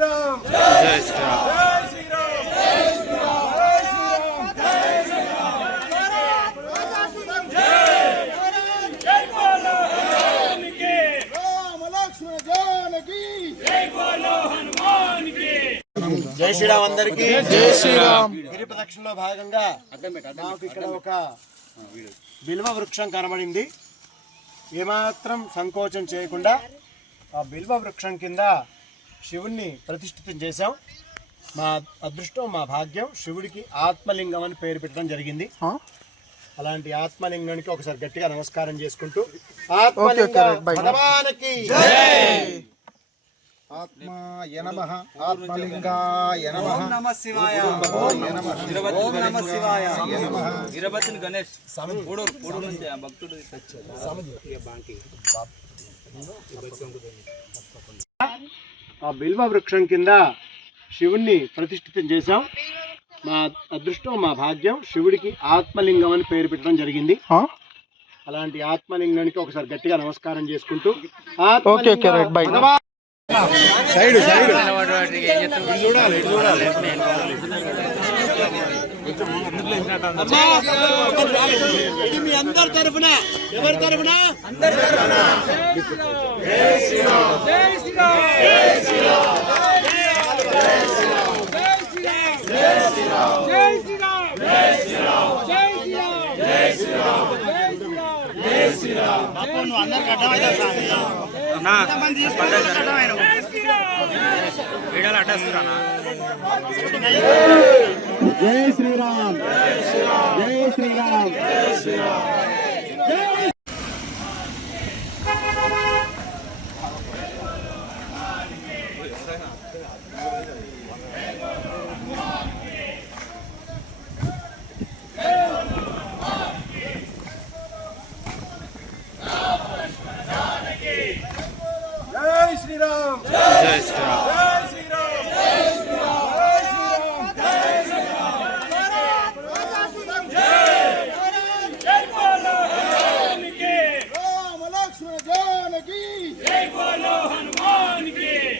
శ్రీరామ్ జై శ్రీరామ్ జై శ్రీరామ్ జై శ్రీరామ్ జై శ్రీరామ్ జై బోలో హనుమాన్కి రామ లక్ష్మణ జానకి జై బోలో హనుమాన్కి జై శ్రీరామ్ అందరికి. జై శ్రీరామ్. గిరి ప్రదక్షిణలో భాగంగా నాకు ఇక్కడ ఒక బిల్వ వృక్షం కనబడింది. ఏమాత్రం సంకోచం చేయకుండా ఆ బిల్వ వృక్షం కింద శివుణ్ణి ప్రతిష్ఠితం చేశాం. మా అదృష్టం మా భాగ్యం శివుడికి ఆత్మలింగం అని పేరు పెట్టడం జరిగింది. అలాంటి ఆత్మలింగానికి ఒకసారి గట్టిగా నమస్కారం చేసుకుంటూ ఆత్మలింగ భగవానికి ఆత్మాయ నమః ఆత్మలింగాయ నమః. నమ శివాయ. ఓం నమ శివాయ వీరభద్రుని గణేష్. నుంచి ఆ బిల్వ వృక్షం కింద శివుణ్ణి ప్రతిష్ఠితం చేశాం. మా అదృష్టం మా భాగ్యం శివుడికి ఆత్మలింగం అని పేరు పెట్టడం జరిగింది. అలాంటి ఆత్మలింగానికి ఒకసారి గట్టిగా నమస్కారం చేసుకుంటూ ఆత్మలింగ భగవాన్ సైడ్. సైడ్ ఇది మీ అందరి తరఫున. ఎవరి తరఫున వీడియోలు అడ్డేస్తున్నా జై శ్రీరామ్. జై Sriram. Tatum! Jay Jay Strong. Strong.